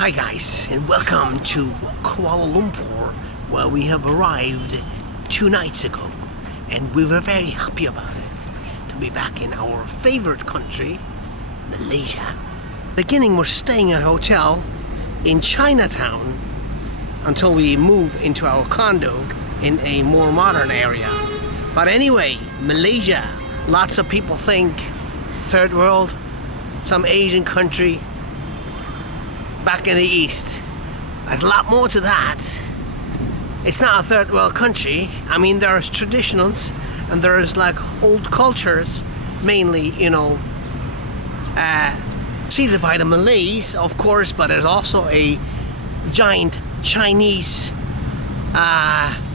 Hi guys, and welcome to Kuala Lumpur, where we have arrived 2 nights ago, and we were very happy about it, to be back in our favorite country, Malaysia. Beginning, we're staying at a hotel in Chinatown until we move into our condo in a more modern area. But anyway, Malaysia, lots of people think third world, some Asian country back in the east. There's a lot more to that. It's not a third world country. I mean, there's traditionals and there's like old cultures, mainly, seeded by the Malays, of course, but there's also a giant Chinese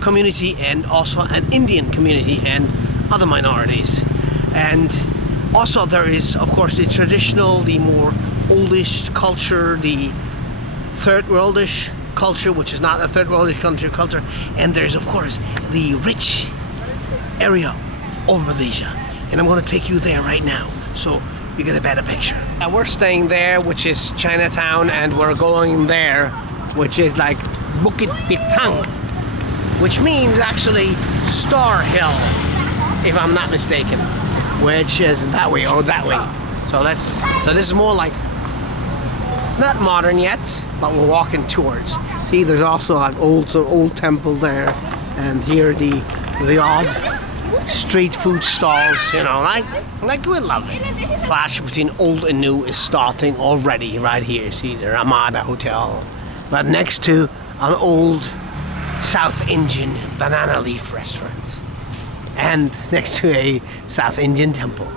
community and also an Indian community and other minorities. And also there is, of course, the traditional, the more oldish culture, the third worldish culture, which is not a third worldish culture, and there's, of course, the rich area of Malaysia. And I'm going to take you there right now, so you get a better picture. Now we're staying there, which is Chinatown, and we're going there, which is like Bukit Bintang, which means actually Star Hill, if I'm not mistaken, which is that way or that way. So this is more like, it's not modern yet, but we're walking towards. See, there's also like old temple there, and here the odd street food stalls, like we love it. Clash between old and new is starting already right here. See, the Ramada Hotel, but next to an old South Indian banana leaf restaurant, and next to a South Indian temple.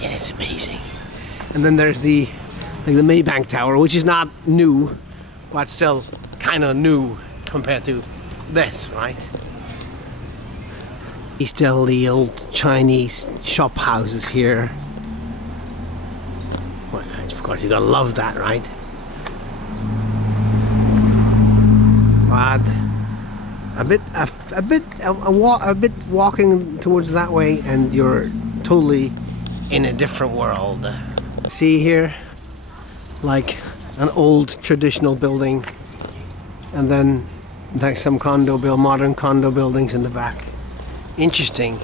And it's amazing. And then there's the Maybank Tower, which is not new, but still kind of new compared to this, right? Still the old Chinese shop houses here. Well, of course, you gotta love that, right? But a bit walking towards that way, and you're totally in a different world. See here, like an old traditional building, and then like some modern condo buildings in the back. Interesting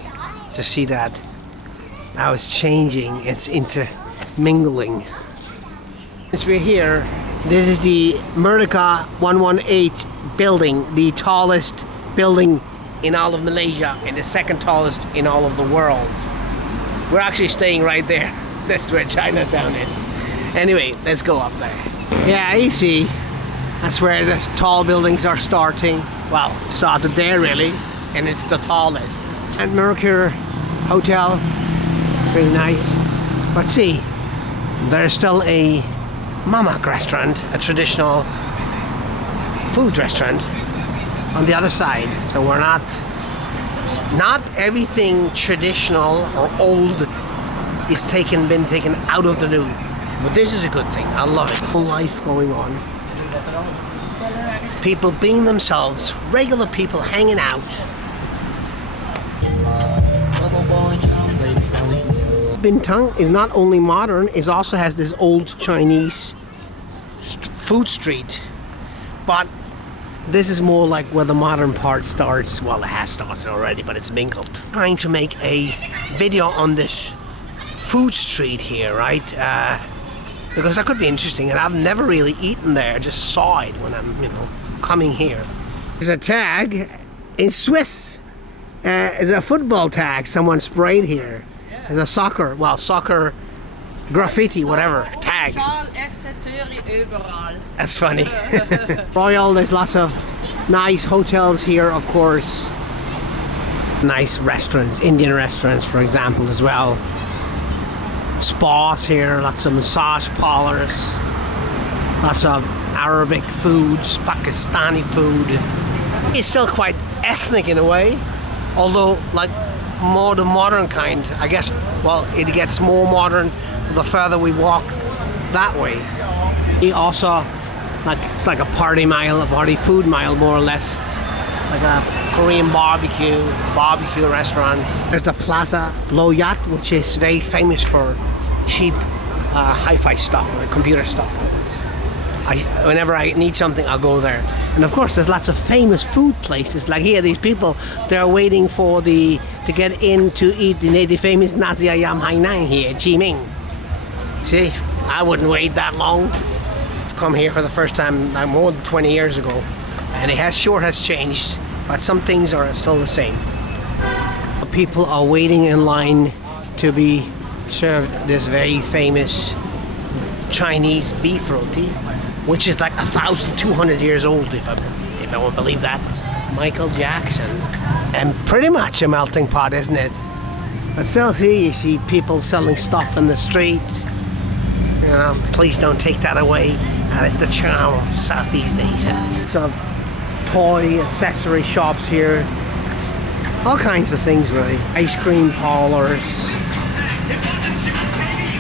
to see that now it's changing, it's intermingling. Since we're here, this is the Merdeka 118 building, the tallest building in all of Malaysia and the second tallest in all of the world. We're actually staying right there. That's where Chinatown is. Anyway, let's go up there. Yeah, you see, that's where the tall buildings are starting. Well, it started there really, and it's the tallest. And Mercure Hotel, very nice. But see, there's still a mamak restaurant, a traditional food restaurant on the other side. So we're not everything traditional or old is been taken out of the new. But this is a good thing. I love it. Life going on. People being themselves, regular people hanging out. Bintang is not only modern, it also has this old Chinese food street. But this is more like where the modern part starts. Well, it has started already, but it's mingled. Trying to make a video on this food street here, right? Because that could be interesting, and I've never really eaten there. I just saw it when I'm, coming here. There's a tag in Swiss. It's a football tag someone sprayed here. There's a soccer graffiti, whatever, tag. That's funny. Royal, there's lots of nice hotels here, of course. Nice restaurants, Indian restaurants, for example, as well. Spas here, lots of massage parlors, lots of Arabic foods, Pakistani food. It's still quite ethnic in a way, although like more the modern kind, I guess. Well, it gets more modern the further we walk that way. Also, it's like a party mile, a party food mile, more or less, like a Korean barbecue restaurants. There's the Plaza Loyat, which is very famous for cheap hi-fi stuff, computer stuff. whenever I need something, I'll go there. And of course, there's lots of famous food places. Like here, these people, they're waiting for to get in to eat the native famous Nasi Ayam Hainan here in Chi Minh. See, I wouldn't wait that long. I've come here for the first time like more than 20 years ago, and it has changed, but some things are still the same. People are waiting in line to be served this very famous Chinese beef roti, which is like 1,200 years old, if I won't believe that. Michael Jackson. And pretty much a melting pot, isn't it? But still, you see people selling stuff in the street. You know, please don't take that away. And it's the charm of Southeast Asia. So, toy accessory shops here. All kinds of things, really. Ice cream parlors.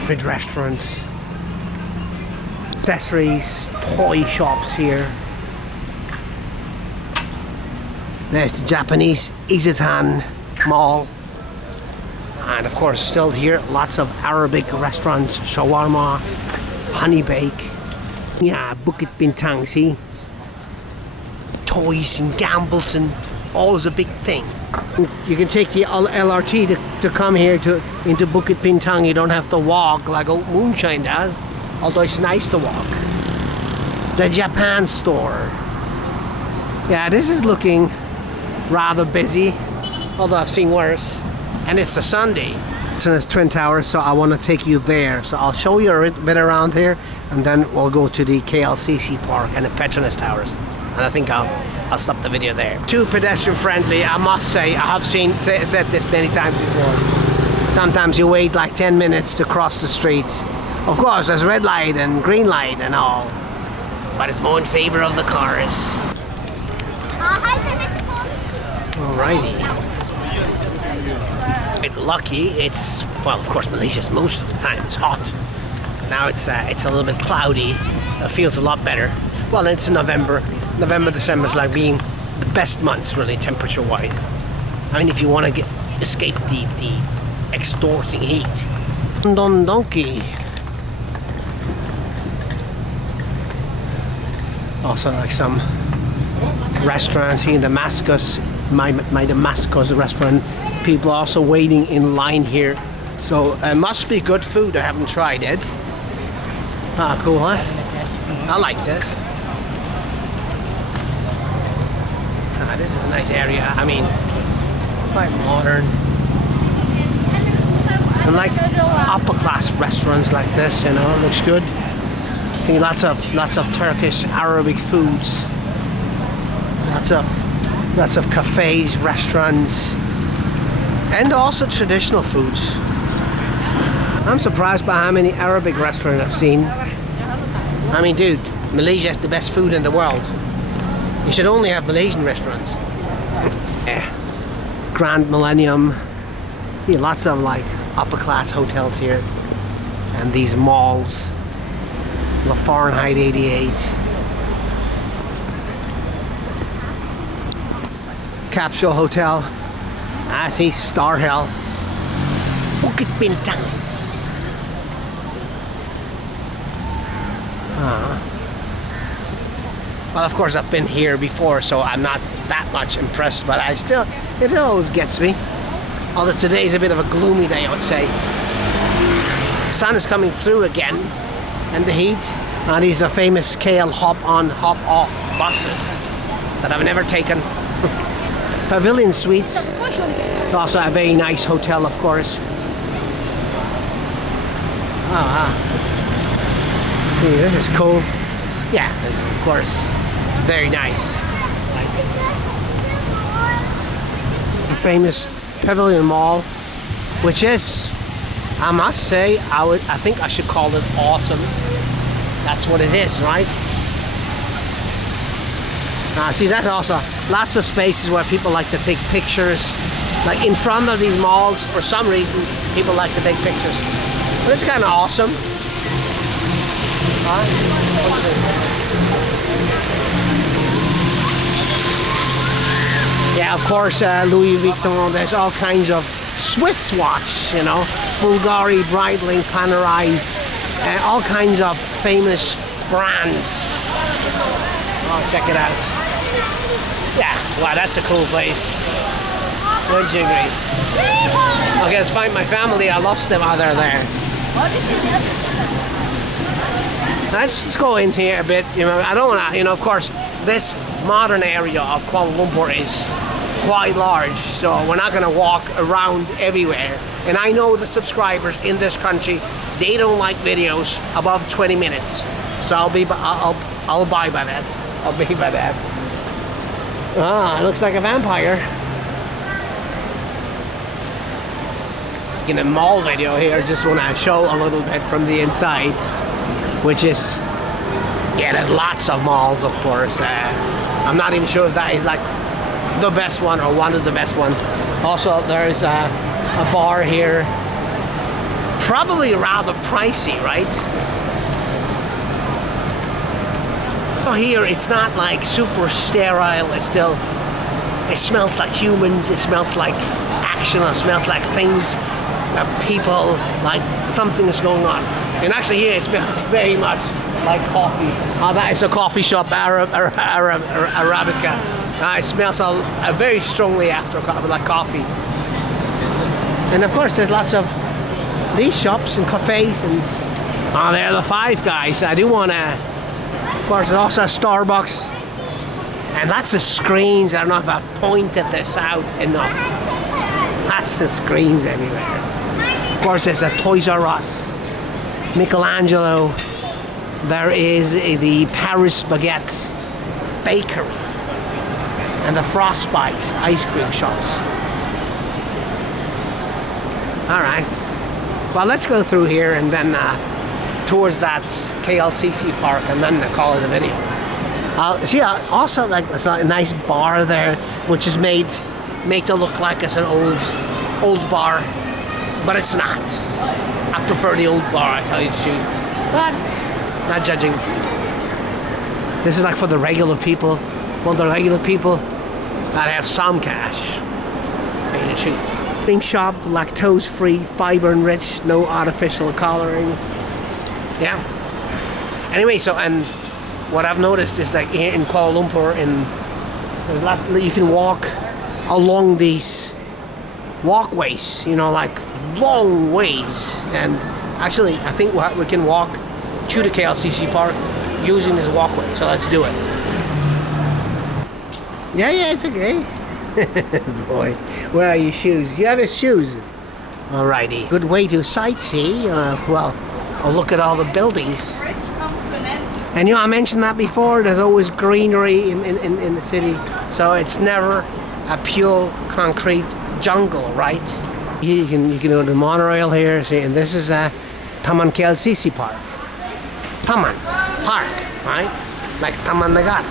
Food restaurants. Accessories, toy shops here. There's the Japanese Isetan Mall. And of course, still here, lots of Arabic restaurants, shawarma, honey bake. Yeah, Bukit Bintang, see? Toys and gambles and always a big thing. You can take the LRT to come here into Bukit Bintang. You don't have to walk like old Moonshine does, although it's nice to walk. The Japan store. Yeah, this is looking rather busy, although I've seen worse. And it's a Sunday. It's Twin Towers, so I want to take you there. So I'll show you a bit around here, and then we'll go to the KLCC Park and the Petronas Towers. And I think I'll stop the video there. Too pedestrian friendly, I must say. I have said this many times before. Sometimes you wait like 10 minutes to cross the street. Of course, there's red light and green light and all, but it's more in favor of the cars. Alrighty. A bit lucky. It's, well, of course, Malaysia's most of the time it's hot. Now it's a little bit cloudy. It feels a lot better. Well, it's November. November, December is like being the best months, really, temperature-wise. I mean, if you want to escape the extorting heat. Don Donkey. Also, like some restaurants here in Damascus, my Damascus restaurant. People are also waiting in line here. So it must be good food. I haven't tried it. Ah, cool, huh? I like this. This is a nice area. I mean, quite modern. And like upper class restaurants like this, you know, looks good. See, lots of Turkish, Arabic foods. Lots of cafes, restaurants, and also traditional foods. I'm surprised by how many Arabic restaurants I've seen. I mean, dude, Malaysia has the best food in the world. You should only have Malaysian restaurants. Yeah. Grand Millennium. Yeah, lots of like upper class hotels here. And these malls. La Fahrenheit 88. Capsule Hotel. I see Star Hill. Bukit Bintang. Well, of course, I've been here before, so I'm not that much impressed, but it always gets me. Although today's a bit of a gloomy day, I would say. The sun is coming through again, and the heat. Now, these are famous KL hop-on, hop-off buses that I've never taken. Pavilion Suites. It's also a very nice hotel, of course. See, this is cool. Yeah, this is, of course, very nice. The famous Pavilion Mall, which is, I must say, I think I should call it awesome. That's what it is, right? See, that's also lots of spaces where people like to take pictures. Like in front of these malls, for some reason, people like to take pictures. But it's kind of awesome. Yeah, of course, Louis Vuitton. There's all kinds of Swiss watch, you know, Bulgari, Breitling, Panerai, and all kinds of famous brands. Oh, check it out. Yeah, wow, that's a cool place. Wouldn't you agree? Okay, let's find my family. I lost them. Oh, they're there. Let's go into here a bit. You know, I don't want to, you know, of course, this modern area of Kuala Lumpur is quite large, so we're not going to walk around everywhere. And I know the subscribers in this country, they don't like videos above 20 minutes. So I'll buy by that. I'll be by that. Ah, it looks like a vampire. In a mall video here, just want to show a little bit from the inside, which is, yeah, there's lots of malls, of course. I'm not even sure if that is like the best one or one of the best ones. Also, there's a bar here, probably rather pricey, right? Oh, here it's not like super sterile. It's still, it smells like humans. It smells like action. It smells like things. People, like something is going on. And actually here it smells very much like coffee. Oh, that is a coffee shop, Arabica. It smells very strongly after like coffee. And of course there's lots of these shops and cafes, and oh, they're the Five Guys. I do want to, of course there's also a Starbucks. And lots of screens. I don't know if I've pointed this out enough. Lots of screens everywhere. Of course, there's a Toys R Us, Michelangelo. There is the Paris Baguette Bakery and the Frostbite's ice cream shops. All right. Well, let's go through here and then towards that KLCC park, and then call it a video. See, also like there's a nice bar there, which is made to look like it's an old bar. But it's not. I prefer the old bar, I tell you the truth. But, not judging. This is like for the regular people. Well, the regular people that have some cash. Tell you the truth. Cream shop, lactose-free, fiber-enriched, no artificial coloring. Yeah. Anyway, so, and what I've noticed is that here in Kuala Lumpur, there's lots, you can walk along these walkways, you know, like long ways. And actually I think we can walk to the KLCC park using this walkway, so let's do it. Yeah, it's okay. Boy, where are your shoes? You have his shoes. Alrighty, good way to sightsee. Well, I'll look at all the buildings. And you know, I mentioned that before, there's always greenery in the city, so it's never a pure concrete jungle, right? You can go to the monorail here, see, and this is Taman KLCC Park. Taman Park, right? Like Taman Nagar.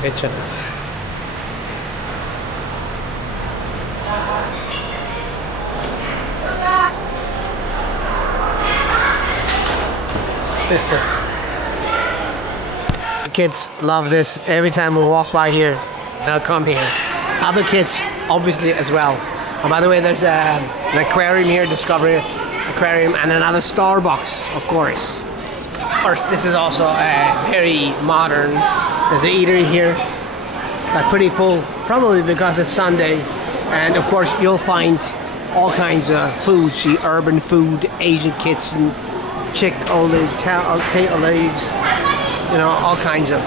Pictures. The kids love this. Every time we walk by here, they'll come here. Other kids, obviously, as well. And by the way, there's an aquarium here, Discovery Aquarium, and another Starbucks, of course. Of course, this is also very modern. There's an eatery here, pretty full, probably because it's Sunday. And of course, you'll find all kinds of foods, the urban food, Asian kitchen, chick olive, olives, you know, all kinds of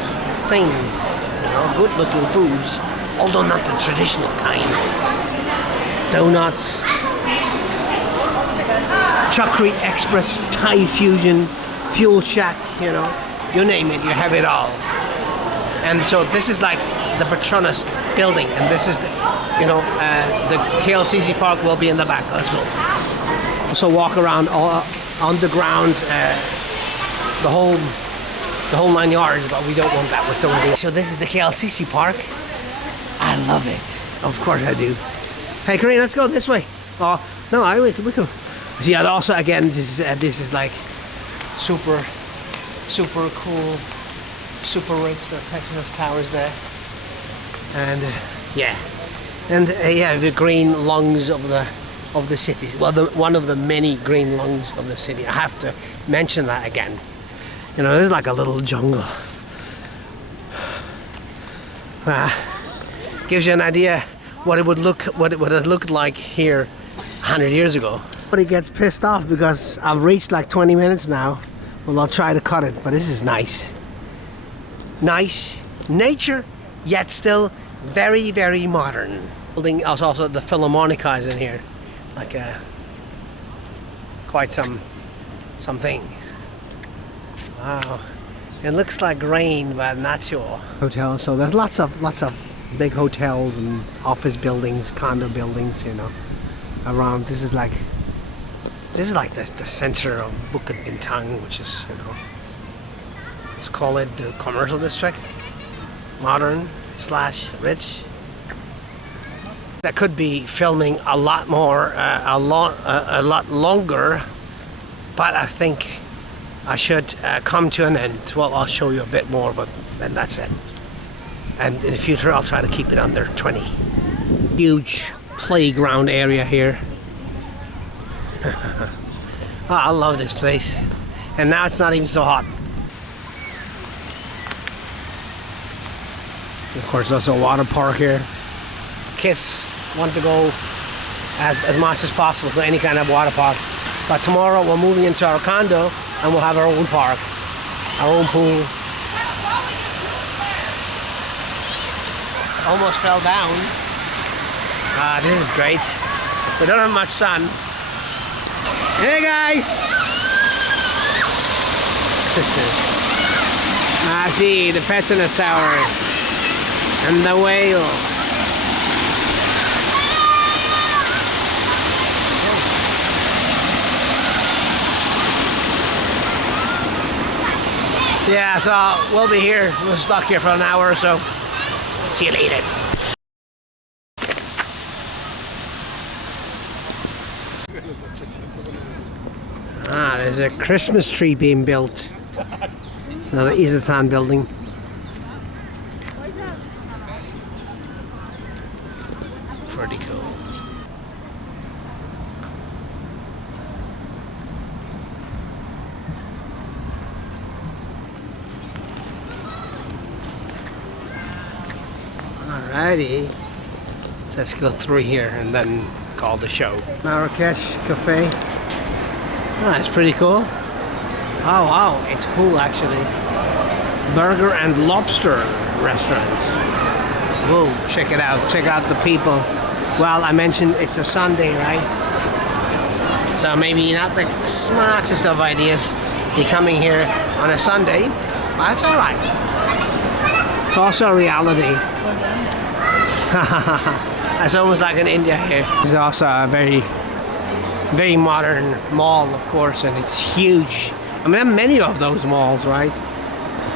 things. You know, good-looking foods, although not the traditional kind. Donuts, Chakri Express, Thai Fusion, Fuel Shack, you know, you name it, you have it all. And so this is like the Petronas building, and this is the, you know, the KLCC park will be in the back. Let's go. Also walk around all on the ground, the whole the whole 9 yards, but we don't want that with something. So this is the KLCC park. I love it. Of course I do. Hey, Karine, let's go this way. Oh no, we can. Yeah, also again, this is like super cool, super rich. There are Petronas towers there, and yeah, and yeah, the green lungs of the cities. Well, one of the many green lungs of the city. I have to mention that again. You know, this is like a little jungle. Gives you an idea what it would have looked like here 100 years ago. Everybody gets pissed off because I've reached like 20 minutes now. Well, I'll try to cut it, but this is nice. Nice nature, yet still very, very modern. Building also the Philharmonica is in here, like quite something. Wow, it looks like rain, but not sure. Hotel. So there's lots of big hotels and office buildings, condo buildings, you know, around. This is like the center of Bukit Bintang, which is, you know, let's call it the commercial district, modern / rich. That could be filming a lot more, a lot longer, but I think I should come to an end. Well, I'll show you a bit more, but then that's it. And in the future, I'll try to keep it under 20. Huge playground area here. Oh, I love this place. And now it's not even so hot. Of course, there's also a water park here. Kids want to go as much as possible to any kind of water park. But tomorrow we're moving into our condo and we'll have our own park, our own pool. Almost fell down. This is great. We don't have much sun. Hey guys! See the Petronas Tower and the whale. Yeah, so we'll be here. We're stuck here for an hour or so. See you later. There's a Christmas tree being built. It's another Chinatown building. Pretty cool. Alrighty, so let's go through here and then call the show. Marrakesh Cafe. Oh, that's pretty cool. Oh wow, it's cool actually. Burger and lobster restaurants. Whoa, check it out. Check out the people. Well, I mentioned it's a Sunday, right? So maybe not the smartest of ideas. You're coming here on a Sunday, but that's alright. It's also a reality. It's almost like in India here. This is also a very modern mall, of course, and it's huge. I mean, there are many of those malls, right?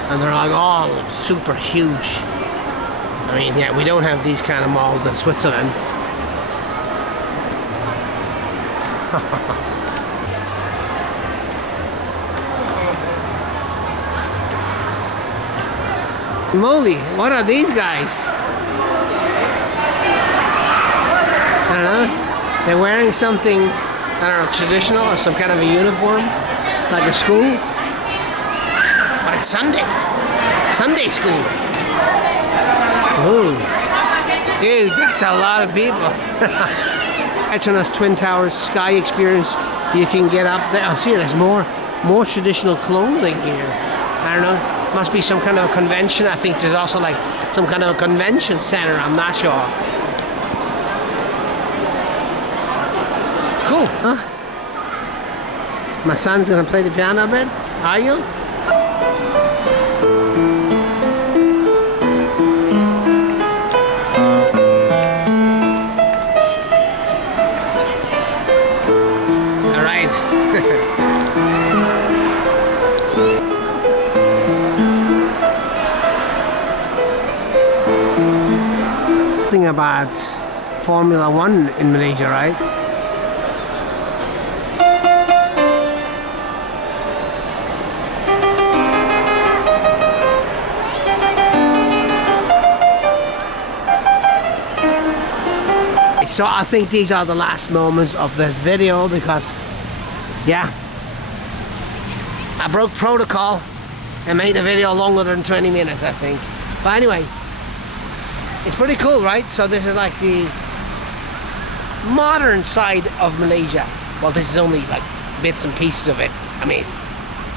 And they're like all super huge. I mean, yeah, we don't have these kind of malls in Switzerland. Moly, what are these guys? I don't know. They're wearing something, I don't know, traditional or some kind of a uniform, like a school. But it's Sunday. Sunday school. Ooh. Dude, that's a lot of people. Petronas Twin Towers Sky Experience. You can get up there. Oh, see, there's more traditional clothing here. I don't know. Must be some kind of a convention. I think there's also like some kind of a convention center. I'm not sure. It's cool, huh? My son's gonna play the piano a bit. Are you? All right. about Formula One in Malaysia, right? So I think these are the last moments of this video because, yeah, I broke protocol and made the video longer than 20 minutes, I think. But anyway, it's pretty cool, right? So this is like the modern side of Malaysia. Well, this is only like bits and pieces of it. I mean,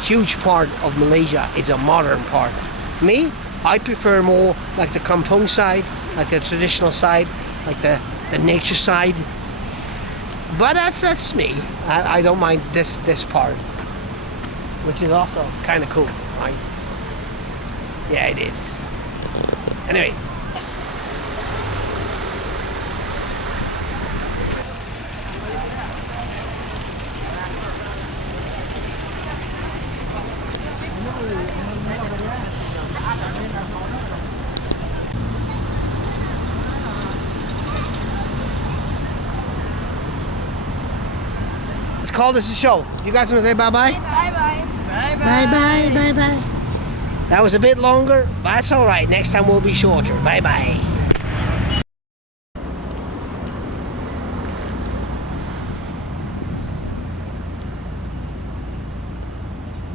huge part of Malaysia is a modern part. Me, I prefer more like the kampung side, like the traditional side, like the nature side. But that's me. I don't mind this part, which is also kind of cool, right? Yeah, it is. Anyway. Let's call this a show. You guys want to say bye-bye? Bye-bye. Bye-bye, bye-bye. That was a bit longer, but that's all right. Next time will be shorter. Bye-bye.